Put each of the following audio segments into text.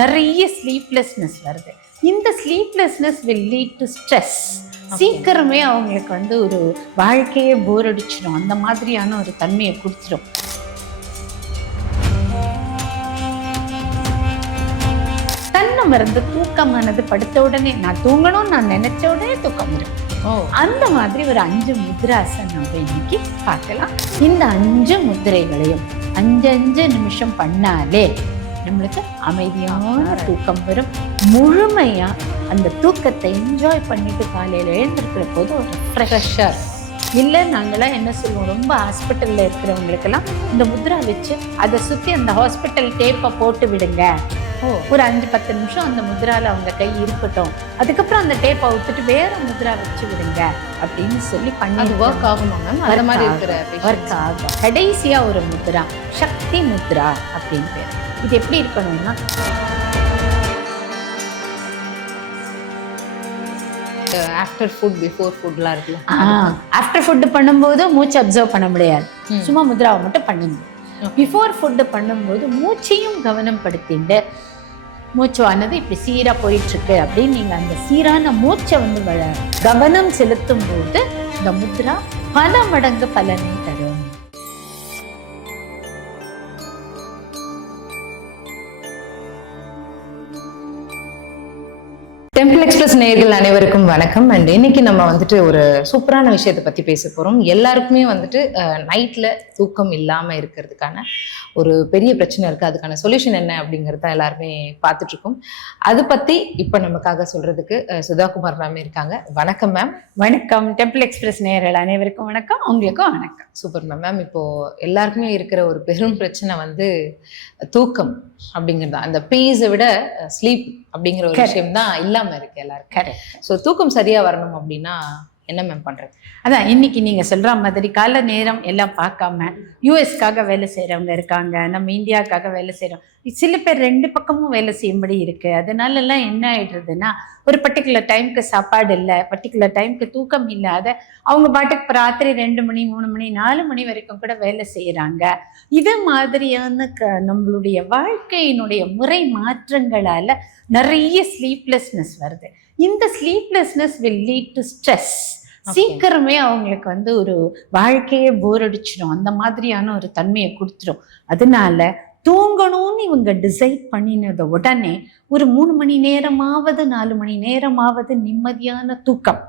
நிறைய ஸ்லீப்லெஸ்னஸ் வருது. இந்த sleeplessness will lead to stress. சீக்கிரமே அவங்களுக்கு ஒரு வாழ்க்கையே போர் அடிச்சிடும், அந்த மாதிரியான ஒரு தன்மையை கொடுத்துடும். தன்னை மறந்து தூக்கமானது படுத்த உடனே நான் தூங்கணும் நான் நினைச்ச உடனே தூக்கம் வரும். அந்த மாதிரி ஒரு 5 முத்ராசன் நம்ம இன்னைக்கு பார்க்கலாம். இந்த 5 முத்திரைகளையும் 5 நிமிஷம் பண்ணாலே நம்மளுக்கு அமைதியான தூக்கம் வரும். முழுமையா அந்த தூக்கத்தை என்ஜாய் பண்ணிட்டு காலையில எழுந்திருக்கிற போது ஒரு ஃப்ரெஷர் இல்லை. நாங்களாம் என்ன சொல்லுவோம், ரொம்ப ஹாஸ்பிட்டலில் இருக்கிறவங்களுக்கெல்லாம் இந்த முத்ரா வச்சு அதை சுற்றி அந்த ஹாஸ்பிட்டல் டேப்பை போட்டு விடுங்க. ஒரு 5-10 நிமிஷம் அந்த முத்ரால அவங்க கை இருக்கட்டும், அதுக்கப்புறம் அந்த டேப்பை விட்டுட்டு வேற முத்ரா வச்சு விடுங்க அப்படின்னு சொல்லி பண்ணி ஒர்க் ஆகுமா மேம்? அந்த மாதிரி இருக்கிற ஒர்க் ஆகும். கடைசியா ஒரு முத்ரா சக்தி முத்ரா அப்படின்னு பேர். இது எப்படி இருக்கணும்னா, ஆஃப்டர் ஃபுட் பிஃபோர் ஃபுட்லாம் இருக்குல்ல, ஆஃப்டர் ஃபுட் பண்ணும்போது மூச்சு அப்சர்வ் பண்ண முடியாது, சும்மா முத்ராவை மட்டும் பண்ணுங்க. பிஃபோர் ஃபுட்டு பண்ணும்போது மூச்சையும் கவனம் படுத்திட்டு மூச்சுவானது இப்படி சீரா போயிட்டு இருக்கு அப்படின்னு நீங்க அந்த சீரான மூச்சை கவனம் செலுத்தும் போது இந்த முத்ரா பல மடங்கு பலனை தரும். டெம்பிள் எக்ஸ்பிரஸ் நேயர்கள் அனைவருக்கும் வணக்கம். அண்ட் இன்னைக்கு நம்ம ஒரு சூப்பரான விஷயத்தை பத்தி பேச போறோம். எல்லாருக்குமே நைட்ல தூக்கம் இல்லாம இருக்கிறதுக்கான ஒரு பெரிய பிரச்சனை இருக்கு. அதுக்கான சொல்யூஷன் என்ன அப்படிங்கறத எல்லாருமே பார்த்துட்டு இருக்கோம். அது பத்தி இப்ப நமக்காக சொல்றதுக்கு சுதாகுமார் மேம் இருக்காங்க. வணக்கம் மேம். வணக்கம். டெம்பிள் எக்ஸ்பிரஸ் நேயர்கள் அனைவருக்கும் வணக்கம். உங்களுக்கும் வணக்கம். Super ma'am. மேம், இப்போ எல்லாருக்குமே இருக்கிற ஒரு பெரும் பிரச்சனை தூக்கம் அப்படிங்கிறது. அந்த பீஸை விட ஸ்லீப் அப்படிங்கிற ஒரு விஷயம் தான் இல்லாம இருக்கு எல்லாருக்கும். ஸோ தூக்கம் சரியா வரணும் அப்படின்னா என்ன மேம் பண்றது? அதான் இன்னைக்கு நீங்க சொல்ற மாதிரி கால நேரம் எல்லாம் பார்க்காம யூஎஸ்க்காக வேலை செய்யறவங்க இருக்காங்க, நம்ம இந்தியாவுக்காக வேலை செய்யறோம். சில பேர் 2 பக்கமும் வேலை செய்யும்படி இருக்கு. அதனால எல்லாம் என்ன ஆயிடுறதுன்னா, ஒரு பர்டிகுலர் டைமுக்கு சாப்பாடு இல்லை, பர்டிகுலர் டைமுக்கு தூக்கம் இல்லாத அவங்க பாட்டுக்கு ராத்திரி 2 மணி 3 மணி 4 மணி வரைக்கும் கூட வேலை செய்யறாங்க. இது மாதிரியான நம்மளுடைய வாழ்க்கையினுடைய முறை மாற்றங்களால நிறைய ஸ்லீப்லெஸ்னஸ் வருது. இந்த sleeplessness will lead to stress. சீக்கிரமே அவங்களுக்கு ஒரு வாழ்க்கையே போர் அடிச்சிடும், அந்த மாதிரியான ஒரு தன்மையை கொடுத்துரும். அதனால தூங்கணும்னு இவங்க டிசைட் பண்ணினத உடனே ஒரு 3 மணி நேரமாவது 4 மணி நேரமாவது நிம்மதியான தூக்கம்,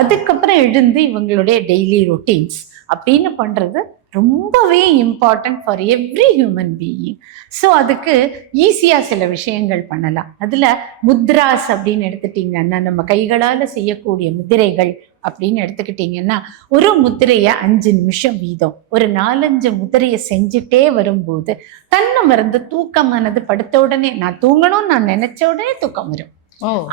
அதுக்கப்புறம் எழுந்து இவங்களுடைய டெய்லி ரொட்டீன்ஸ் அப்படின்னு பண்றது ரொம்பவே important for every human being. So அதுக்கு ஈஸியாக சில விஷயங்கள் பண்ணலாம். அதில் முத்ராஸ் அப்படின்னு எடுத்துட்டிங்கன்னா, நம்ம கைகளால் செய்யக்கூடிய முதிரைகள் அப்படின்னு எடுத்துக்கிட்டிங்கன்னா, ஒரு முத்திரையை 5 நிமிஷம் வீதம் ஒரு 4-5 முத்திரையை செஞ்சுட்டே வரும்போது தன்னை மறந்து தூக்கமானது படுத்த உடனே நான் தூங்கணும் நான் நினைச்ச உடனே தூக்கம் வரும்.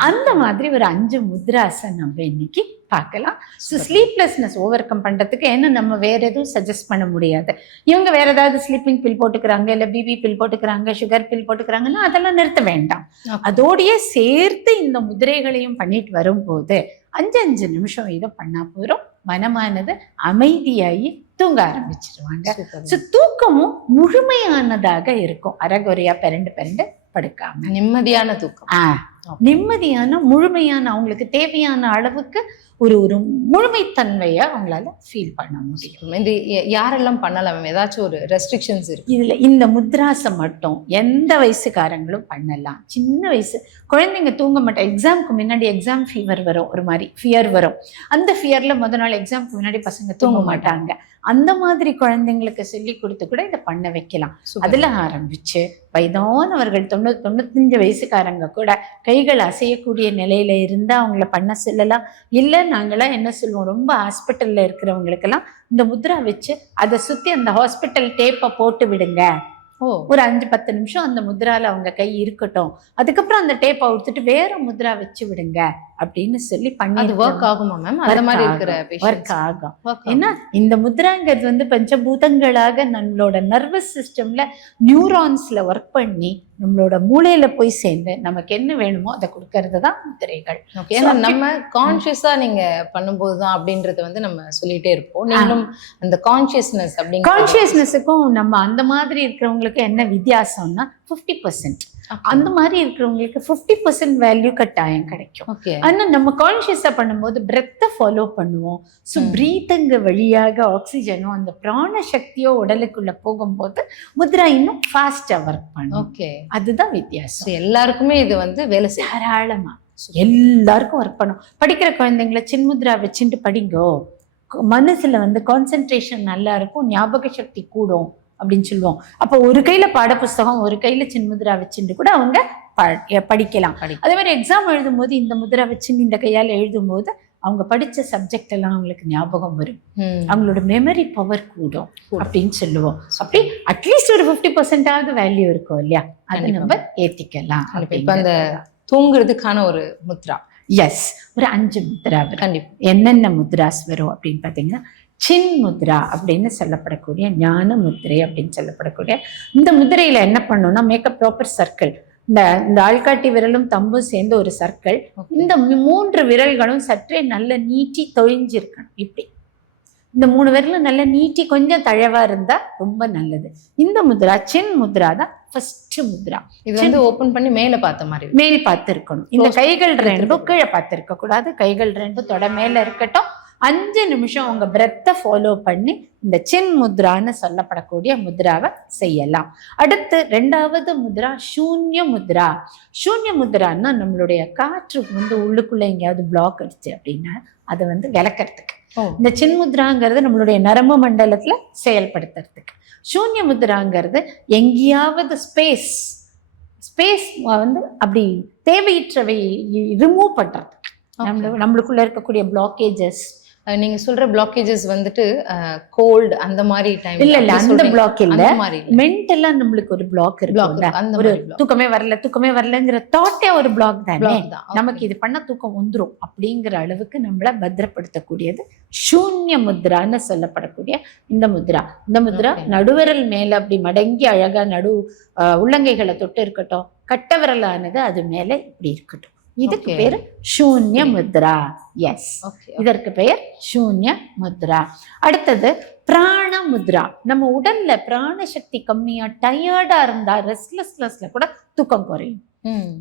அந்த மாதிரி ஒரு 5 முத்ராசன் நம்ம இன்னைக்கு பார்க்கலாம். ஸோ ஸ்லீப்லெஸ்னஸ் ஓவர் கம் பண்றதுக்கு என்ன நம்ம வேற எதுவும் சஜஸ்ட் பண்ண முடியாது. இவங்க வேற ஏதாவது ஸ்லீப்பிங் பில் போட்டுக்கிறாங்க, இல்லை பிபி பில் போட்டுக்கிறாங்க, சுகர் பில் போட்டுக்கிறாங்கன்னா அதெல்லாம் நிறுத்த வேண்டாம். அதோடய சேர்த்து இந்த முதிரைகளையும் பண்ணிட்டு வரும்போது 5 நிமிஷம் இதை பண்ணா போறோம், மனமானது அமைதியாகி தூங்க ஆரம்பிச்சிருவாங்க. ஸோ தூக்கமும் முழுமையானதாக இருக்கும். அரைகுறையா பெரண்டு படுக்காம நிம்மதியான தூக்கம், நிம்மதியான முழுமையான அவங்களுக்கு தேவையான அளவுக்கு ஒரு முழுமைத்தன்மையை அவங்களால ஃபீல் பண்ண முடியும். இது யாரெல்லாம் பண்ணலாம்? ஏதாச்சும் ஒரு ரெஸ்ட்ரிக்ஷன்ஸ் இருக்கு இதுல? இந்த முத்ராசை மட்டும் எந்த வயசுக்காரங்களும் பண்ணலாம். சின்ன வயசு குழந்தைங்க தூங்க மாட்டாங்க. எக்ஸாமுக்கு முன்னாடி எக்ஸாம் ஃபீவர் வரும், ஒரு மாதிரி ஃபியர் வரும். அந்த ஃபியர்ல முதல் நாள் எக்ஸாமுக்கு முன்னாடி பசங்க தூங்க மாட்டாங்க. அந்த மாதிரி குழந்தைங்களுக்கு சொல்லி கொடுத்து கூட இதை பண்ண வைக்கலாம். அதுல ஆரம்பிச்சு வயதானவர்கள் 90-95 வயசுக்காரங்க கூட கைகள் அசையக்கூடிய நிலையில இருந்தா அவங்கள பண்ண சொல்லலாம். இல்லை நாங்களாம் என்ன சொல்லுவோம், ரொம்ப ஹாஸ்பிட்டல்ல இருக்கிறவங்களுக்கெல்லாம் இந்த முத்ரா வச்சு அதை சுத்தி அந்த ஹாஸ்பிட்டல் டேப்பை போட்டு விடுங்க. ஒரு 5-10 நிமிஷம் அந்த முத்ரால அவங்க கை இருக்கட்டும், அதுக்கப்புறம் அந்த டேப்பை விட்டுட்டு வேற முத்ரா வச்சு விடுங்க அப்படின்னு சொல்லி பண்ணி ஒர்க் ஆகுமா மேம்? அந்த மாதிரி இருக்கிற ஒர்க் ஆகும். ஏன்னா இந்த முத்ராங்கிறது பஞ்சபூதங்களாக நம்மளோட நர்வஸ் சிஸ்டம்ல நியூரான்ஸ்ல ஒர்க் பண்ணி நம்மளோட மூளையில போய் சேர்ந்து நமக்கு என்ன வேணுமோ அதை கொடுக்கறது தான் முத்திரைகள். ஏன்னா நம்ம கான்சியஸா நீங்க பண்ணும்போது தான் அப்படின்றத நம்ம சொல்லிட்டே இருப்போம். நீங்களும் அந்த கான்சியஸ்னஸுக்கும் நம்ம அந்த மாதிரி இருக்கிறவங்களுக்கு என்ன வித்தியாசம்னா 50%. அந்த மாதிரி இருக்கிறவங்களுக்கு 50% வேல்யூ கட்டாயம் கிடைக்கும். ஓகே. ஆனா நம்ம கான்சியஸா பண்ணும்போது பிரெத்தை ஃபாலோ பண்ணுவோம். ஸோ பிரீத்துங்க வழியாக ஆக்சிஜனும் அந்த பிராண சக்தியோ உடலுக்குள்ள போகும்போது முத்ரா இன்னும் ஃபாஸ்டா ஒர்க் பண்ணும். ஓகே. அதுதான் வித்தியாசம். எல்லாருக்குமே இது வந்து வேலை செய்யும். தாராளமா எல்லாருக்கும் ஒர்க் பண்ணும். படிக்கிற குழந்தைங்களை சின்முத்ரா வச்சுட்டு படிங்கோ, மனசுல வந்து கான்சென்ட்ரேஷன் நல்லா இருக்கும், ஞாபக சக்தி கூடும் அப்படின்னு சொல்லுவோம். அப்போ ஒரு கையில பாடப்புஸ்தகம் ஒரு கையில சின்முத்ரா வச்சுட்டு கூட அவங்க படிக்கலாம். அதே மாதிரி எக்ஸாம் எழுதும் போது இந்த முத்ரா வச்சுட்டு இந்த கையால் எழுதும் போது அவங்க படிச்ச சப்ஜெக்ட் எல்லாம் அவங்களுக்கு ஞாபகம் வரும், அவங்களோட மெமரி பவர் கூடும் அப்படின்னு சொல்லுவோம். அப்படி அட்லீஸ்ட் ஒரு 50% வேல்யூ இருக்கும் இல்லையா, அது நம்ம ஏத்திக்கலாம். இப்ப அந்த தூங்குறதுக்கான ஒரு முத்ரா, எஸ், ஒரு 5 முத்ரா வரும். கண்டிப்பா. என்னென்ன முத்ராஸ் வரும் அப்படின்னு பார்த்தீங்கன்னா, சின் முத்ரா அப்படின்னு சொல்லப்படக்கூடிய, ஞான முத்திரை அப்படின்னு சொல்லப்படக்கூடிய இந்த முதிரையில என்ன பண்ணணும்னா, மேக்கப் ப்ராப்பர் சர்க்கிள், இந்த ஆள்காட்டி விரலும் தம்பும் சேர்ந்து ஒரு சர்க்கிள், இந்த 3 விரல்களும் சற்றே நல்ல நீட்டி தொழிஞ்சிருக்கணும். இப்படி இந்த 3 விரலும் நல்ல நீட்டி கொஞ்சம் தழவா இருந்தா ரொம்ப நல்லது. இந்த முத்ரா சின் முத்ரா தான் ஃபர்ஸ்ட் முத்ரா. இது வந்து ஓபன் பண்ணி மேல பார்த்த மாதிரி, மேல் பார்த்து இருக்கணும். இந்த கைகள் ரெண்டும் கீழே பார்த்து இருக்க கூடாது, கைகள் ரெண்டும் தொட மேல இருக்கட்டும். 5 நிமிஷம் உங்க பிரெத்தை ஃபாலோ பண்ணி இந்த சின் முத்ரான்னு சொல்லப்படக்கூடிய முத்ராவை செய்யலாம். அடுத்து 2வது முத்ரா சூன்ய முத்ரா. சூன்ய முத்ரான்னா நம்மளுடைய காற்று வந்து உள்ளுக்குள்ள எங்கேயாவது பிளாக் அடிச்சு அப்படின்னா அதை வந்து விளக்கறதுக்கு. இந்த சின் முத்ராங்கிறது நம்மளுடைய நரம்பு மண்டலத்துல செயல்படுத்துறதுக்கு. சூன்ய முத்ராங்கிறது எங்கேயாவது ஸ்பேஸ் வந்து அப்படி தேவையற்றவை ரிமூவ் பண்றதுக்கு, நம்மளுக்குள்ள இருக்கக்கூடிய பிளாக்கேஜஸ். நீங்க சொல்ற பிளாக்கேஜஸ் வந்துட்டு கோல்டு அந்த மாதிரி டைம் இல்ல அந்த பிளாக் இல்ல, மென்டலா நம்மளுக்கு ஒரு பிளாக் இருக்கு. ஒரு தூக்கமே வரலங்கிற தாட்டே ஒரு பிளாக் தானே. நமக்கு இது பண்ண தூக்கம் வந்துரும் அப்படிங்கிற அளவுக்கு நம்மள பத்திரப்படுத்தக்கூடியது சூன்ய முத்ரான்னு சொல்லப்படக்கூடிய இந்த முத்ரா. இந்த முத்ரா நடுவிரல் மேல அப்படி மடங்கி அழகா உள்ளங்கைகளை தொட்டு இருக்கட்டும், கட்ட விரலானது அது மேல இப்படி இருக்கட்டும். இதுக்கு பேரு சூன்ய முத்ரா. எஸ், இதற்கு பெயர் சூன்ய முத்ரா. அடுத்தது பிராண முத்ரா. நம்ம உடல்ல பிராண சக்தி கம்மியா டயர்டா இருந்தா ரெஸ்ட்லெஸ்னஸ்ல கூட தூக்கம் குறையும்.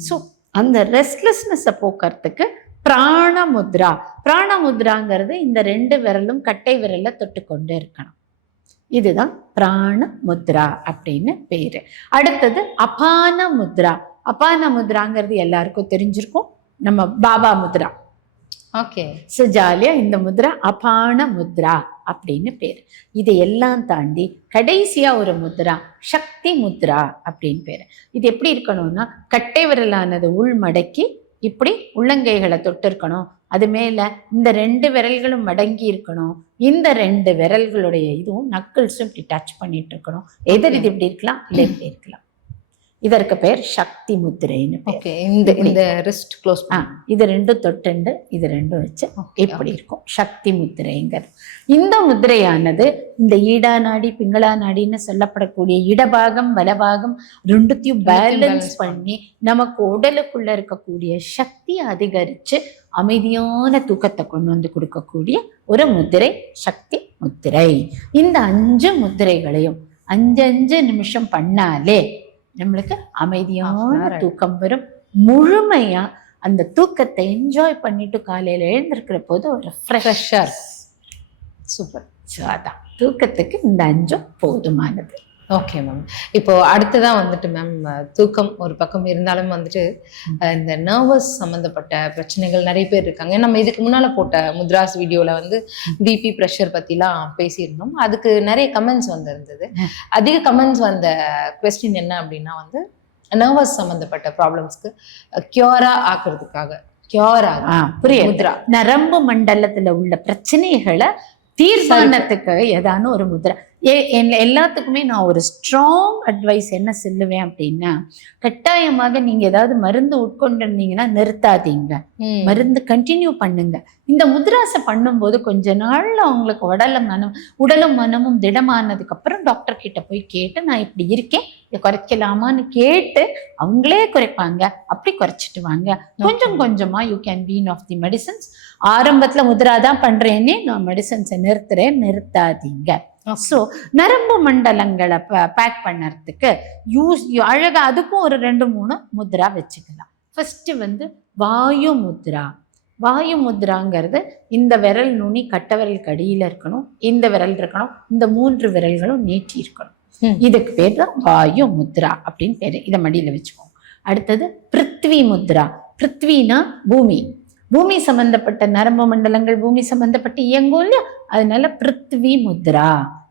சோ அந்த ரெஸ்ட்லெஸ்னஸ் போக்குறதுக்கு பிராண முத்ரா. பிராண முத்ராங்கிறது இந்த 2 விரலும் கட்டை விரல்ல தொட்டு கொண்டு இருக்கணும். இதுதான் பிராண முத்ரா அப்படின்னு பேரு. அடுத்தது அபான முத்ரா. அபான முத்ராங்கிறது எல்லாருக்கும் தெரிஞ்சிருக்கும், நம்ம பாபா முத்ரா. ஓகே. சோ ஜாலியா இந்த முத்ரா அபான முத்ரா அப்படின்னு பேரு. இதை எல்லாம் தாண்டி கடைசியா ஒரு முத்ரா சக்தி முத்ரா அப்படின்னு பேரு. இது எப்படி இருக்கணும்னா, கட்டை விரலானது உள் மடக்கி இப்படி உள்ளங்கைகளை தொட்டு இருக்கணும். அது மேல இந்த 2 விரல்களும் மடங்கி இருக்கணும். இந்த 2 விரல்களுடைய இதுவும் நக்கிள்ஸும் இப்படி டச் பண்ணிட்டு இருக்கணும். இது இப்படி இருக்கலாம், இல்லை இப்படி இருக்கலாம். இதற்கு பெயர் சக்தி முத்திரைன்னு பேர். இந்த ரிஸ்ட் க்ளோஸ் இது 2 தொட்டு இது 2 வச்சு இப்படி இருக்கும் சக்தி முத்திரைங்கிறது. இந்த முத்திரையானது இந்த ஈடா நாடி பிங்களா நாடின்னு சொல்லப்படக்கூடிய இடபாகம் வலபாகம் 2த்தையும் பேலன்ஸ் பண்ணி நமக்கு உடலுக்குள்ள இருக்கக்கூடிய சக்தியை அதிகரிச்சு அமைதியான தூக்கத்தை கொண்டு வந்து கொடுக்கக்கூடிய ஒரு முத்திரை சக்தி முத்திரை. இந்த 5 முத்திரைகளையும் 5 நிமிஷம் பண்ணாலே நம்மளுக்கு அமைதியான தூக்கம் வரும். முழுமையா அந்த தூக்கத்தை என்ஜாய் பண்ணிட்டு காலையில எழுந்திருக்கிற போது ஒரு ஃப்ரெஷ்ஷா சூப்பர். அதான் தூக்கத்துக்கு இந்த 5 போதுமானது. Okay ma'am. இப்போ அடுத்ததான் வந்துட்டு மேம், தூக்கம் ஒரு பக்கம் இருந்தாலும் வந்துட்டு இந்த நர்வஸ் சம்மந்தப்பட்ட பிரச்சனைகள் நிறைய பேர் இருக்காங்க. நம்ம இதுக்கு முன்னால போட்ட முத்ராஸ் வீடியோல வந்து பிபி ப்ரெஷர் பத்திலாம் பேசியிருந்தோம். அதுக்கு நிறைய கமெண்ட்ஸ் வந்திருந்தது. அதிக கமெண்ட்ஸ் வந்த குவெஸ்டின் என்ன அப்படின்னா வந்து நர்வஸ் சம்மந்தப்பட்ட ப்ராப்ளம்ஸ்க்கு கியூரா ஆக்குறதுக்காக முத்ரா நரம்பு மண்டலத்துல உள்ள பிரச்சனைகளை தீர்மானத்துக்கு ஏதான ஒரு முத்ரா. எல்லாத்துக்குமே நான் ஒரு ஸ்ட்ராங் அட்வைஸ் என்ன சொல்லுவேன் அப்படின்னா, கட்டாயமாக நீங்க ஏதாவது மருந்து உட்கொண்டிருந்தீங்கன்னா நிறுத்தாதீங்க, மருந்து கண்டினியூ பண்ணுங்க. இந்த முத்ராசை பண்ணும்போது கொஞ்ச நாள்ல அவங்களுக்கு உடலும் மனமும் திடமானதுக்கு அப்புறம் டாக்டர் கிட்ட போய் கேட்டு நான் இப்படி இருக்கேன், இதை குறைக்கலாமான்னு கேட்டு அவங்களே குறைப்பாங்க. அப்படி குறைச்சிட்டு வாங்க. கொஞ்சம் கொஞ்சமா you can wean off the medicines. ஆரம்பத்துல முத்ரா தான் பண்றேன்னே நான் மெடிசன்ஸை நிறுத்தாதீங்க. ஸோ நரம்பு மண்டலங்களை பேக் பண்ணறதுக்கு அழகா அதுக்கும் ஒரு 2-3 முத்ரா வச்சுக்கலாம். ஃபர்ஸ்ட் வந்து வாயு முத்ரா. வாயு முத்ராங்கிறது இந்த விரல் நுனி கட்டை விரல் கடியில இருக்கணும், இந்த விரல் இருக்கணும், இந்த 3 விரல்களும் நீட்டி இருக்கணும். இதுக்கு பேர் தான் வாயு முத்ரா அப்படின்னு பேரு. இதை மடியில வச்சுக்கோங்க. அடுத்தது பிருத்வி முத்ரா. பிருத்வினா பூமி. பூமி சம்பந்தப்பட்ட நரம்பு மண்டலங்கள் பூமி சம்பந்தப்பட்டு இயங்கும் இல்லையா, அதனால பிருத்வி முத்ரா.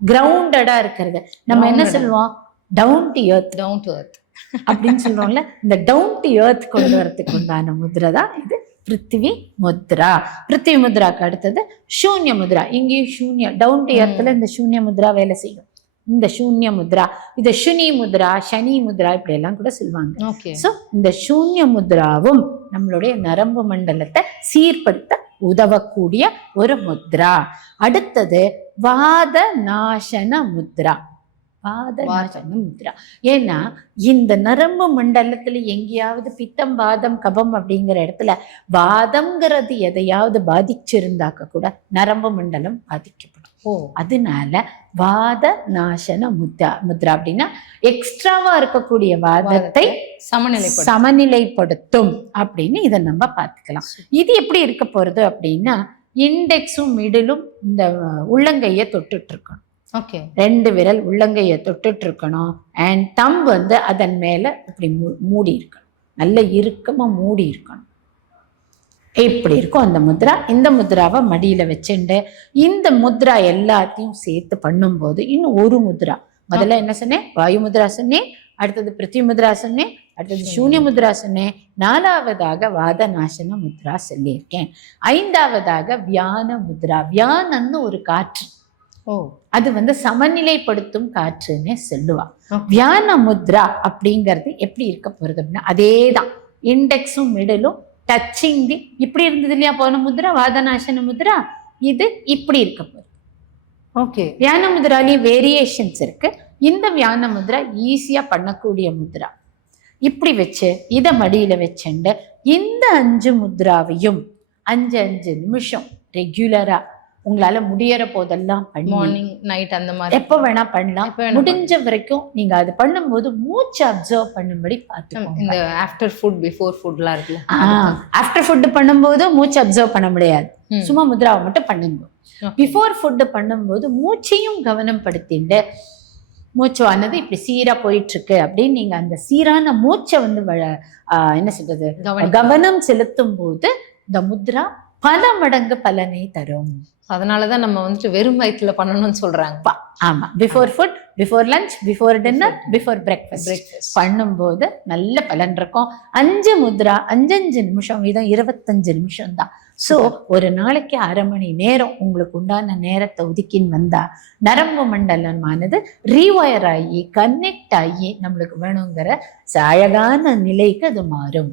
கிரவுண்டடா இருக்கிறது. நம்ம என்ன சொல்லுவோம், down to earth. Down to earth அப்படின்னு சொல்றோம்ல, இந்த டவுன் டு எர்த் கொண்டு வரதுக்கு உண்டான முத்ரா தான் இது பிருத்திவி முத்ரா. பிருத்திவி முத்ராக்கு அடுத்தது சூன்ய முத்ரா. இங்கேயும் சூன்யம், டவுன் டு எர்த்ல இந்த சூன்ய முத்ரா வேலை செய்யும். இந்த சூன்ய முத்ரா, இது சுனி முத்ரா, சனி முத்ரா இப்படி எல்லாம் கூட சொல்லுவாங்க. சோ இந்த சூன்ய முத்ராவும் நம்மளுடைய நரம்பு மண்டலத்தை சீர்படுத்த உதவக்கூடிய ஒரு முத்ரா. அடுத்தது வாத நாசன முத்ரா. வாத நாசன முத்ரா. ஏன்னா இந்த நரம்பு மண்டலத்துல எங்கேயாவது பித்தம் வாதம் கபம் அப்படிங்கிற இடத்துல வாதம்ங்கிறது எதையாவது பாதிச்சிருந்தாக்க கூட நரம்பு மண்டலம் பாதிக்கப்படும். அதனால வாத நாசன முத்ரா அப்படின்னா எக்ஸ்ட்ராவா இருக்கக்கூடிய வாதத்தை சமநிலைப்படுத்தும் அப்படின்னு இதை நம்ம பார்த்துக்கலாம். இது எப்படி இருக்க போறது அப்படின்னா, இண்டெக்ஸும் மிடிலும் இந்த உள்ளங்கைய தொட்டுட்டு இருக்கணும். 2 விரல் உள்ளங்கைய தொட்டுட்டு இருக்கணும். அண்ட் தம் வந்து அதன் மேல இப்படி மூடி இருக்கணும், நல்ல இறுக்கமா மூடி இருக்கணும். இப்படி இருக்கும் அந்த முத்ரா. இந்த முத்ராவை மடியில வச்சுண்டு இந்த முத்ரா எல்லாத்தையும் சேர்த்து பண்ணும்போது இன்னும் ஒரு முத்ரா. முதல்ல என்ன சொன்னேன், வாயு முத்ரா சொன்னேன், அடுத்தது பிருத்திவி முத்ரா சொன்னேன், அடுத்தது சூன்ய முத்ரா சொன்னேன், 4வதாக வாத நாசன முத்ரா சொல்லியிருக்கேன். 5வதாக வியான முத்ரா. வியானன்னு ஒரு காற்று, அது வந்து சமநிலைப்படுத்தும் காற்றுன்னு சொல்லுவா. வியான முத்ரா அப்படிங்கிறது எப்படி இருக்க போறது அப்படின்னா, அதேதான் இண்டெக்ஸும் மிடலும் டச்சிங் இப்படி இருந்தது இல்லையா போன முத்ரா, வாதநாசன முத்ரா. இது இப்படி இருக்க போகுது. வியான முத்ராலேயும் வேரியேஷன்ஸ் இருக்கு. இந்த வியான முத்ரா ஈஸியா பண்ணக்கூடிய முத்ரா. இப்படி வச்சு இதை மடியில வச்சுண்டு இந்த 5 முத்ராவையும் 5 நிமிஷம் ரெகுலரா உங்களால முடியற போதெல்லாம் மார்னிங் நைட் அந்த மாதிரி எப்ப வேணா பண்ணலாம். முடிஞ்ச வரைக்கும் நீங்க அது பண்ணும்போது மூச்சு அப்சர்வ் பண்ணும்படி பார்த்துக்கோங்க. இந்த ஆஃப்டர் ஃபுட் பிஃபோர் ஃபுட்லாம் இருக்குல்ல, ஆஃப்டர் ஃபுட் பண்ணும்போது மூச்சு அப்சர்வ் பண்ண முடியாது, சும்மா முத்ராவை மட்டும் பண்ணுங்க. பிஃபோர் ஃபுட் பண்ணும்போது மூச்சையும் கவனம் படுத்திட்டு மூச்சுவானது இப்படி சீரா போயிட்டு இருக்கு அப்படின்னு நீங்க அந்த சீரான மூச்சை வந்து என்ன சொல்றது கவனம் செலுத்தும் போது இந்த முத்ரா பல மடங்கு பலனை தரும். அதனாலதான் நம்ம வந்துட்டு வெறும் வயிற்றுல பண்ணணும்னு சொல்றாங்க. ஆமா, before food, before lunch, before dinner, before breakfast பண்ணும்போது நல்ல பலன் இருக்கும். 5 முத்ரா 5 நிமிஷம் வீதம் 25 நிமிஷம் தான். ஸோ ஒரு நாளைக்கு 1/2 மணி நேரம் உங்களுக்கு உண்டான நேரத்தை ஒதுக்கின்னு வந்தா நரம்பு மண்டலமானது ரீவயர் ஆகி கனெக்ட் ஆகி நம்மளுக்கு வேணுங்கிற அழகான நிலைக்கு அது மாறும்.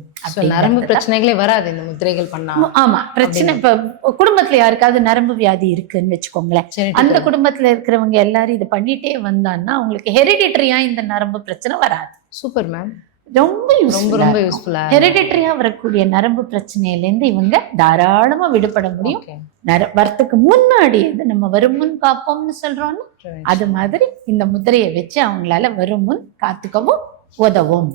நரம்பு பிரச்சனைகளே வராது இந்த முத்திரைகள் பண்ணா. ஆமா, பிரச்சனை இப்ப குடும்பத்துல யாருக்காவது நரம்பு வியாதி இருக்குன்னு வச்சுக்கோங்களேன், அந்த குடும்பத்துல இருக்கிறவங்க எல்லாரும் இது பண்ணிட்டே வந்தான்னா அவங்களுக்கு ஹெரிடிட்டரியா இந்த நரம்பு பிரச்சனை வராது. சூப்பர் மேம், ரொம்ப யூஸ்ஃபுல்லா. ஹெரிடிட்டரியா வரக்கூடிய நரம்பு பிரச்சனையில இருந்து இவங்க தாராளமா விடுபட முடியும். வரத்துக்கு முன்னாடி நம்ம வரும் முன் காப்போம்னு சொல்றோம்னா அது மாதிரி இந்த முத்திரையை வச்சு அவங்களால வரும் முன் காத்துக்கவும் உதவும்.